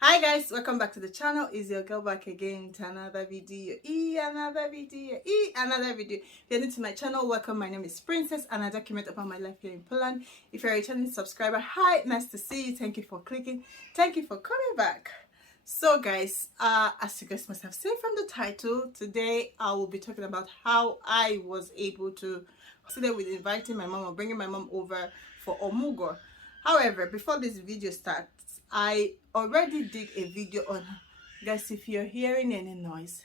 Hi guys, welcome back to the channel. Is your girl back again to another video, another video. If you're new to my channel, welcome. My name is Princess and I document about my life here in Poland. If you're a returning subscriber, hi, nice to see you. Thank you for clicking. Thank you for coming back. So guys, as you guys must have seen from the title, today I will be talking about how I was able to consider with inviting my mom or bringing my mom over for Omugo. However, before this video starts, I already did a video on, guys, if you're hearing any noise,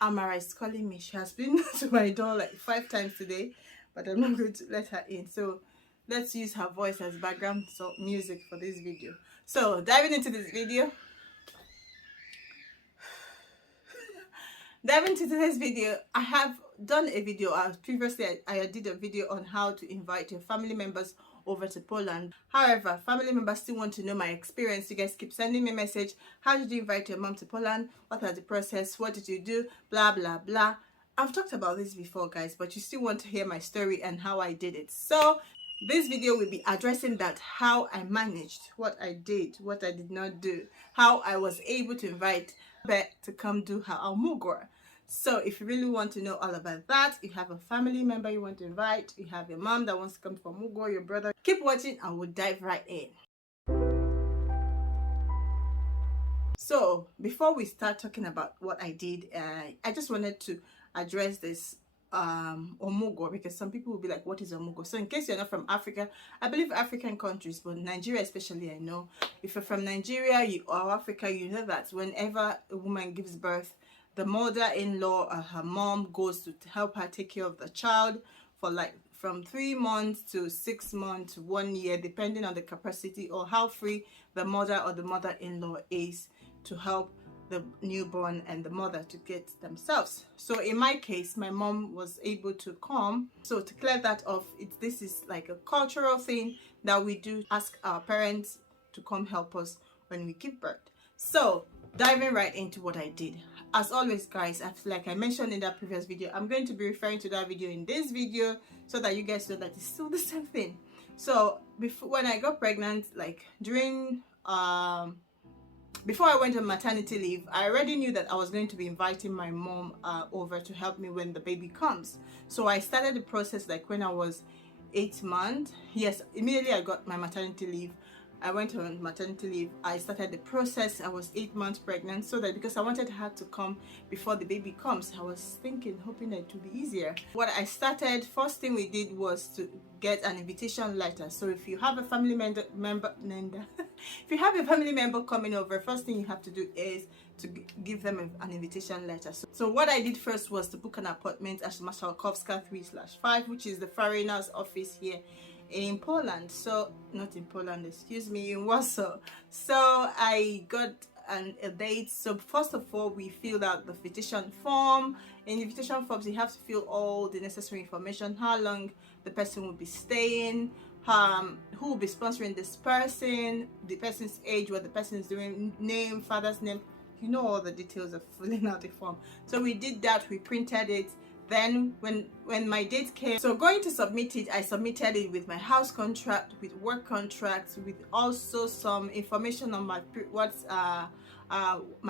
Amara is calling me. She has been to my door like 5 times today, but I'm not going to let her in. So let's use her voice as background music for this video. So diving into this video, I have done a video previously. I did a video on how to invite your family members over to Poland. However, family members still want to know my experience. You guys keep sending me a message. How did you invite your mom to Poland? What was the process? What did you do? Blah blah blah. I've talked about this before, guys, but you still want to hear my story and how I did it. So this video will be addressing that, how I managed, what I did, what I did not do, how I was able to invite Bet to come do her Omugwo. So if you really want to know all about that, you have a family member you want to invite, you have your mom that wants to come for Omugwo, your brother, keep watching and we'll dive right in. So before we start talking about what I did, I just wanted to address this Omugwo, because some people will be like, what is Omugwo? So in case you're not from Africa, I believe African countries, but Nigeria especially, I know if you're from Nigeria or Africa, you know that whenever a woman gives birth, the mother-in-law or her mom goes to help her take care of the child for like from 3 months to 6 months to 1 year, depending on the capacity or how free the mother or the mother-in-law is to help the newborn and the mother to get themselves. So in my case, my mom was able to come. So to clear that off, this is like a cultural thing that we do, ask our parents to come help us when we give birth. So diving right into what I did. As always, guys, like I mentioned in that previous video, I'm going to be referring to that video in this video so that you guys know that it's still the same thing. So when I got pregnant, like during before I went on maternity leave, I already knew that I was going to be inviting my mom over to help me when the baby comes. So I started the process like when I was 8 months. Yes, immediately I got my maternity leave. I went on maternity leave. I started the process. I was 8 months pregnant, so that because I wanted her to come before the baby comes, I was hoping that it would be easier. What I started, first thing we did was to get an invitation letter. So if you have a family member if you have a family member coming over, first thing you have to do is to give them an invitation letter. So what I did first was to book an appointment at Marszałkowska 3/5, which is the foreigners office here in Poland. So not in Poland, excuse me, in Warsaw. So I got a date. So first of all, we filled out the invitation form. In invitation forms, you have to fill all the necessary information: how long the person will be staying, who will be sponsoring this person, the person's age, what the person is doing, name, father's name, you know, all the details of filling out the form. So we did that, we printed it. Then when my date came, so going to submit it, I submitted it with my house contract, with work contracts, with also some information on my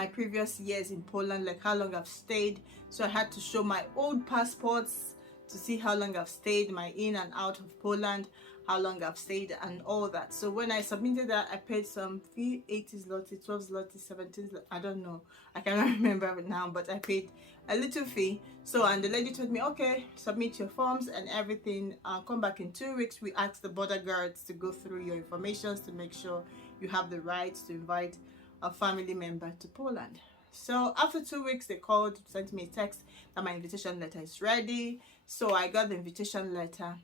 previous years in Poland, like how long I've stayed. So I had to show my old passports to see how long I've stayed, my in and out of Poland, how long I've stayed and all that. So when I submitted that, I paid some fee, 80 zloty, 12 zloty, 17 zloty, I don't know, I cannot remember it now, but I paid a little fee. So and the lady told me, okay, submit your forms and everything, come back in 2 weeks. We asked the border guards to go through your information to make sure you have the rights to invite a family member to Poland. So after 2 weeks, they called, sent me a text that my invitation letter is ready. So I got the invitation letter,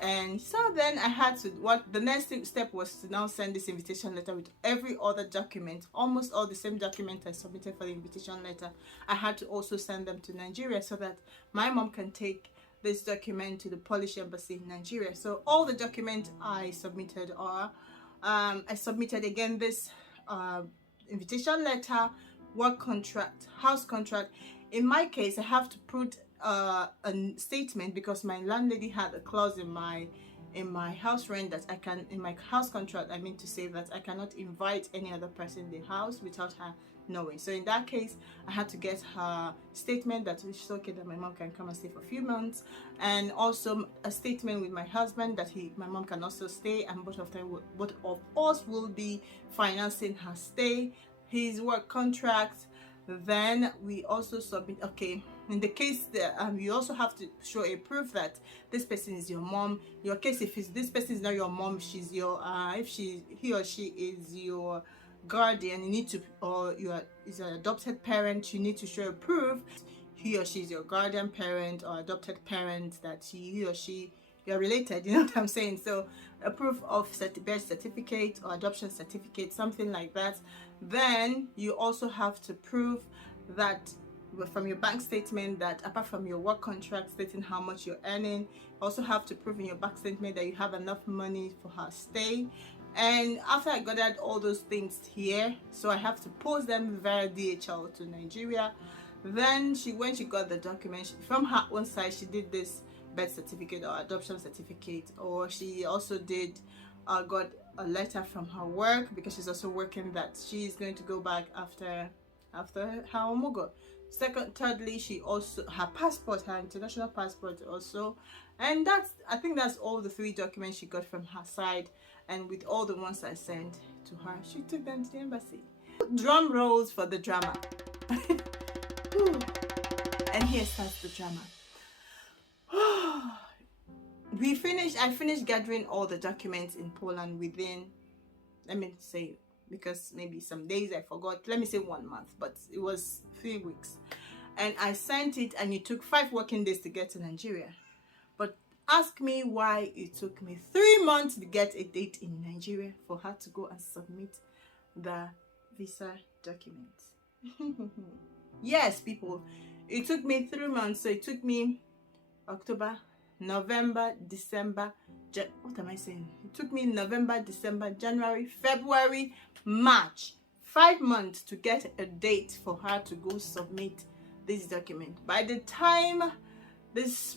and so then I had to, what the next step was to now send this invitation letter with every other document, almost all the same documents I submitted for the invitation letter. I had to also send them to Nigeria so that my mom can take this document to the Polish embassy in Nigeria. So all the documents I submitted are I submitted again this invitation letter, work contract, house contract. In my case, I have to put a statement because my landlady had a clause in in my house rent that I can, in my house contract, I mean to say that I cannot invite any other person in the house without her knowing. So in that case, I had to get her statement that it's okay that my mom can come and stay for a few months, and also a statement with my husband that my mom can also stay, and both of us will be financing her stay, his work contract. Then we also submit, okay, in the case that you also have to show a proof that this person is your mom. Your case, if this person is not your mom, she's your if he or she is your guardian, you need to, or is an adopted parent, you need to show a proof he or she is your guardian parent or adopted parent, that he or she, you're related, you know what I'm saying? So a proof of birth certificate or adoption certificate, something like that. Then you also have to prove that from your bank statement, that apart from your work contract stating how much you're earning, you also have to prove in your bank statement that you have enough money for her stay. And after I gathered all those things here, so I have to post them via DHL to Nigeria. Then when she got the document, from her own side, she did this birth certificate or adoption certificate, or she also did got a letter from her work, because she's also working, that she is going to go back after her Omugo. Thirdly, she also, her passport, her international passport also. And I think that's all the 3 documents she got from her side. And with all the ones I sent to her, she took them to the embassy. Drum rolls for the drama. And here starts the drama. I finished gathering all the documents in Poland within, let me say, because maybe some days I forgot, let me say 1 month, but it was 3 weeks. And I sent it, and it took 5 working days to get to Nigeria. But ask me why it took me 3 months to get a date in Nigeria for her to go and submit the visa documents. Yes, people, it took me 3 months. So it took me October, November, December, what am I saying? It took me November, December, January, February, March, 5 months to get a date for her to go submit this document. By the time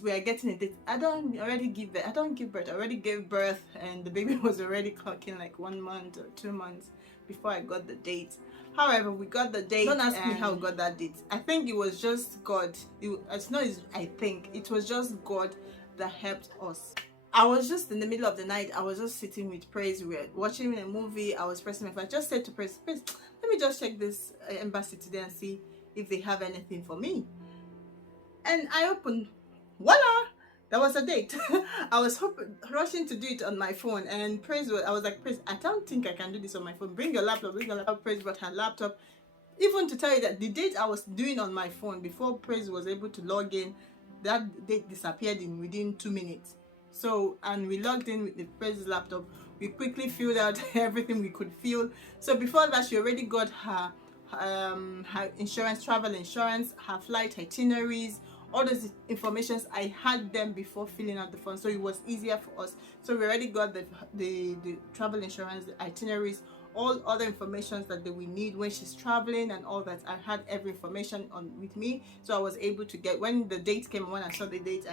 we are getting a date, I don't give birth. I already gave birth, and the baby was already clocking like 1 month or 2 months before I got the date. However, we got the date. Don't ask me how we got that date. I think it was just God. It was just God that helped us. I was just in the middle of the night. I was just sitting with Praise. We were watching a movie. I was pressing my phone. I just said to Praise, let me just check this embassy today and see if they have anything for me. And I opened, voila, there was a date. I was rushing to do it on my phone, and I was like, Praise, I don't think I can do this on my phone. Bring your laptop, bring your laptop. Praise brought her laptop. Even to tell you that the date I was doing on my phone, before Praise was able to log in, that date disappeared within 2 minutes. So, and we logged in with the Praise's laptop. We quickly filled out everything we could fill. So before that, she already got her insurance, travel insurance, her flight itineraries, all those informations. I had them before filling out the form, so it was easier for us. So we already got the travel insurance, the itineraries, all other information that we need when she's traveling and all that. I had every information with me, so I was able to get, when the date came, when I saw the date,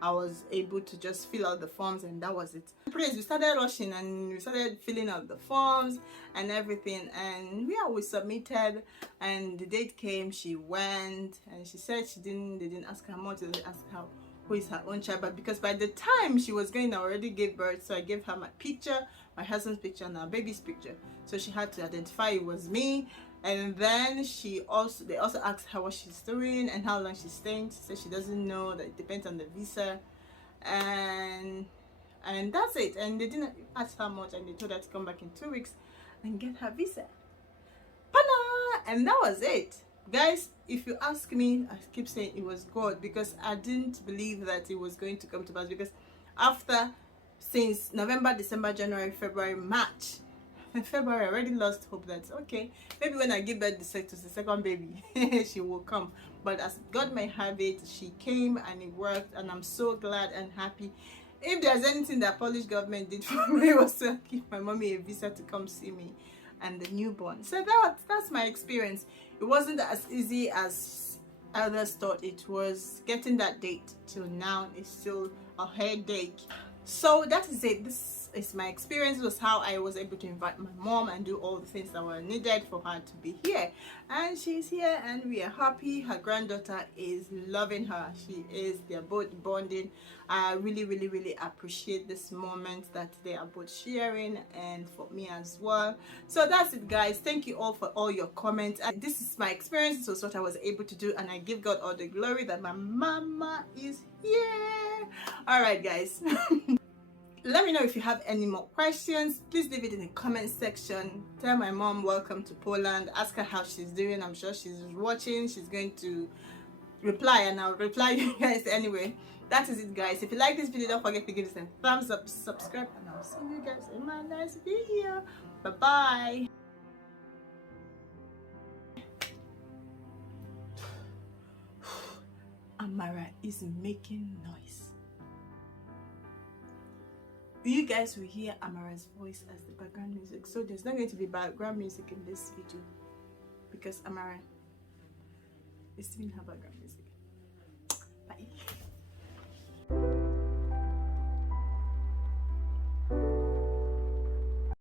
I was able to just fill out the forms, and that was it. We started rushing, and we started filling out the forms and everything, and yeah, we submitted, and the date came. She went, and she said they didn't ask her much. They didn't ask her who is her own child, but because by the time she was going, I already gave birth, so I gave her my picture, my husband's picture, and our baby's picture, so she had to identify it was me. And then they also asked her what she's doing and how long she's staying. She said she doesn't know, that it depends on the visa, and that's it. And they didn't ask her much, and they told her to come back in 2 weeks and get her visa. Pana! And that was it, guys. If you ask me, I keep saying it was God, because I didn't believe that it was going to come to pass, because since November, December, January, February, March, February, I already lost hope that, okay, maybe when I give birth to the second baby, she will come. But as God may have it, she came, and it worked, and I'm so glad and happy. If there's anything that Polish government did for me, was to give my mommy a visa to come see me and the newborn. So that's my experience. It wasn't as easy as others thought it was. Getting that date till now is still a headache. So that is it. This is my experience. This was how I was able to invite my mom and do all the things that were needed for her to be here. And she's here and we are happy. Her granddaughter is loving her. She is, they're both bonding. I really, really, really appreciate this moment that they are both sharing, and for me as well. So that's it, guys. Thank you all for all your comments. And this is my experience. This was what I was able to do, and I give God all the glory that my mama is here. All right, guys. Let me know if you have any more questions. Please leave it in the comment section. Tell my mom welcome to Poland. Ask her how she's doing. I'm sure she's watching. She's going to reply, and I'll reply you guys anyway. That is it, guys. If you like this video, don't forget to give this a thumbs up, subscribe, and I'll see you guys in my next video. Bye bye. Amara is making noise. You guys will hear Amara's voice as the background music, so there's not going to be background music in this video because Amara is doing her background music.